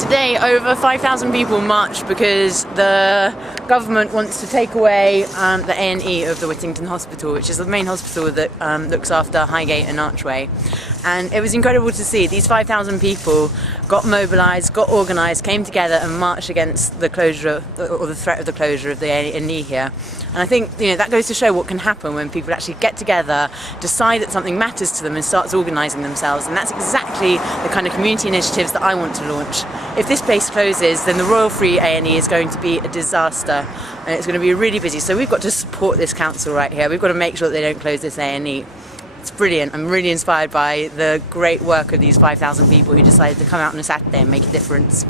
Today, over 5,000 people marched because the government wants to take away the A&E of the Whittington Hospital, which is the main hospital that looks after Highgate and Archway. And it was incredible to see. These 5,000 people got mobilised, got organised, came together and marched against the closure or the threat of the closure of the A&E here. And I think that goes to show what can happen when people actually get together, decide that something matters to them and starts organising themselves. And that's exactly the kind of community initiatives that I want to launch. If this place closes, then the Royal Free A&E is going to be a disaster and it's going to be really busy. So we've got to support this council right here. We've got to make sure that they don't close this A&E. It's brilliant. I'm really inspired by the great work of these 5,000 people who decided to come out on a Saturday and make a difference.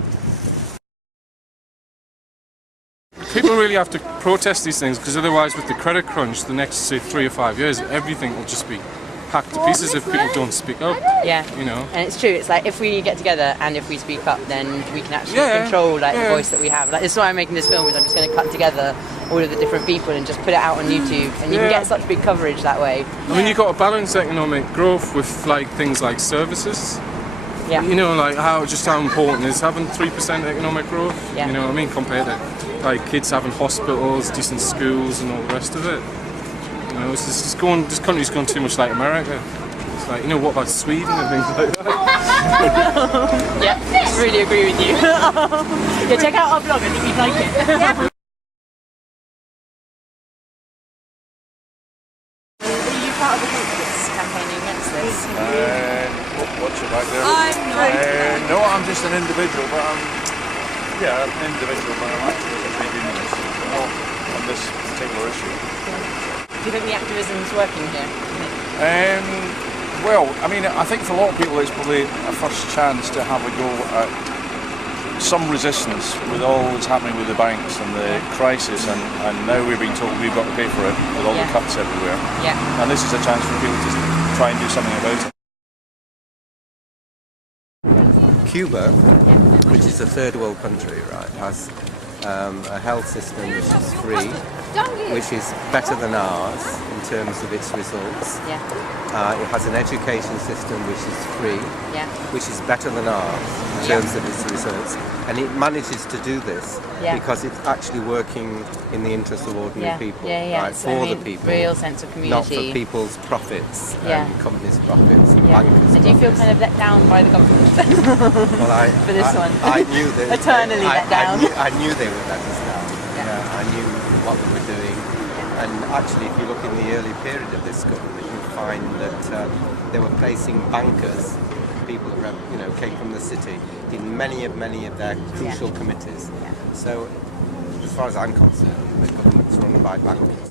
People really have to protest these things because otherwise with the credit crunch the next say 3 or 5 years everything will just be hacked to pieces if people don't speak up. Yeah, and it's true. It's like if we get together and if we speak up, then we can actually control the voice that we have. Like, this is why I'm making this film, is I'm just going to cut together all of the different people and just put it out on YouTube, and you can get such big coverage that way. I mean, you've got to balance economic growth with like things like services. Yeah. Like how important is having 3% economic growth. Yeah. You know what I mean, compared to like kids having hospitals, decent schools, and all the rest of it. This country's gone too much like America. It's like, what about Sweden and things like that? Yeah, I really agree with you. Yeah, check out our blog, I think you'd like it. Are you part of the group that's campaigning against this? What should I do? No, I'm just an individual, but I'm actually a trade unionist, not on this particular issue. Do you think the activism's working here? Well, I mean, I think for a lot of people it's probably a first chance to have a go at some resistance with all that's happening with the banks and the crisis, and now we're being told we've got to pay for it with all the cuts everywhere. Yeah. And this is a chance for people to try and do something about it. Cuba, which is a third world country, right, has a health system which is free, which is better than ours in terms of its results. Yeah. It has an education system which is free, which is better than ours in terms of its results. And it manages to do this because it's actually working in the interest of ordinary people, right, for the people. Real sense of community. Not for people's profits and companies' profits and bankers' And do you feel kind of let down by the government well, for this one? I knew that Eternally let down. I knew they would let us down. Yeah. I knew what they were doing. And actually, if you look in the early period of this government, you find that they were placing bankers, people who came from the city, in many of their crucial committees. So, as far as I'm concerned, the government's run by bankers.